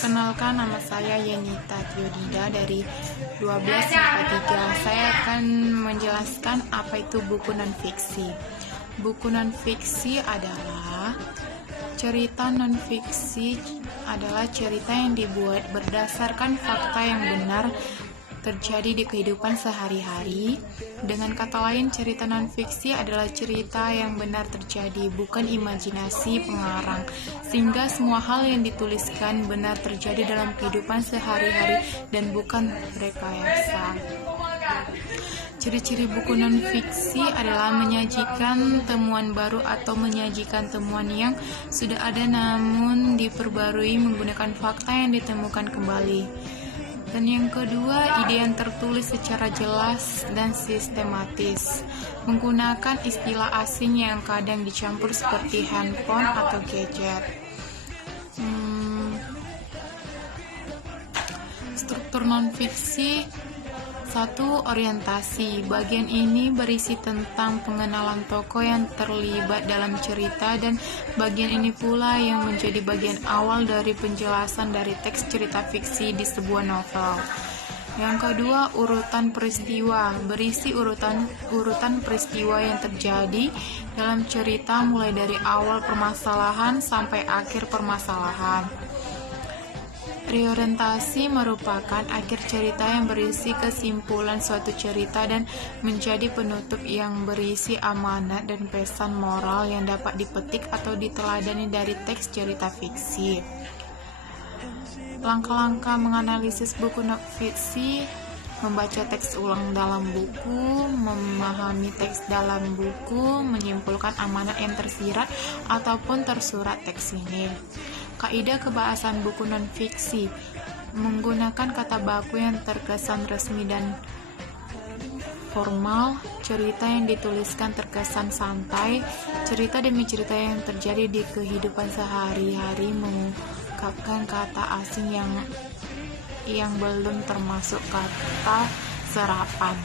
Perkenalkan, nama saya Yenita Theodida dari 1243. Saya akan menjelaskan apa itu buku non-fiksi. Buku non-fiksi adalah cerita yang dibuat berdasarkan fakta yang benar terjadi di kehidupan sehari-hari. Dengan kata lain, cerita non-fiksi adalah cerita yang benar terjadi, bukan imajinasi pengarang, sehingga semua hal yang dituliskan benar terjadi dalam kehidupan sehari-hari dan bukan rekayasa. Ciri-ciri buku non-fiksi adalah menyajikan temuan baru atau menyajikan temuan yang sudah ada namun diperbarui menggunakan fakta yang ditemukan kembali. Dan yang kedua, ide yang tertulis secara jelas dan sistematis, menggunakan istilah asing yang kadang dicampur seperti handphone atau gadget. Struktur non-fiksi. 1. Orientasi. Bagian ini berisi tentang pengenalan tokoh yang terlibat dalam cerita, dan bagian ini pula yang menjadi bagian awal dari penjelasan dari teks cerita fiksi di sebuah novel. Yang kedua, urutan peristiwa. Berisi urutan peristiwa yang terjadi dalam cerita mulai dari awal permasalahan sampai akhir permasalahan. Reorientasi merupakan akhir cerita yang berisi kesimpulan suatu cerita dan menjadi penutup yang berisi amanat dan pesan moral yang dapat dipetik atau diteladani dari teks cerita fiksi. Langkah-langkah menganalisis buku non-fiksi: membaca teks ulang dalam buku, memahami teks dalam buku, menyimpulkan amanat yang tersirat ataupun tersurat teks ini. Kaidah kebahasan buku non-fiksi: menggunakan kata baku yang terkesan resmi dan formal, cerita yang dituliskan terkesan santai, cerita demi cerita yang terjadi di kehidupan sehari-hari, mengungkapkan kata asing yang belum termasuk kata serapan.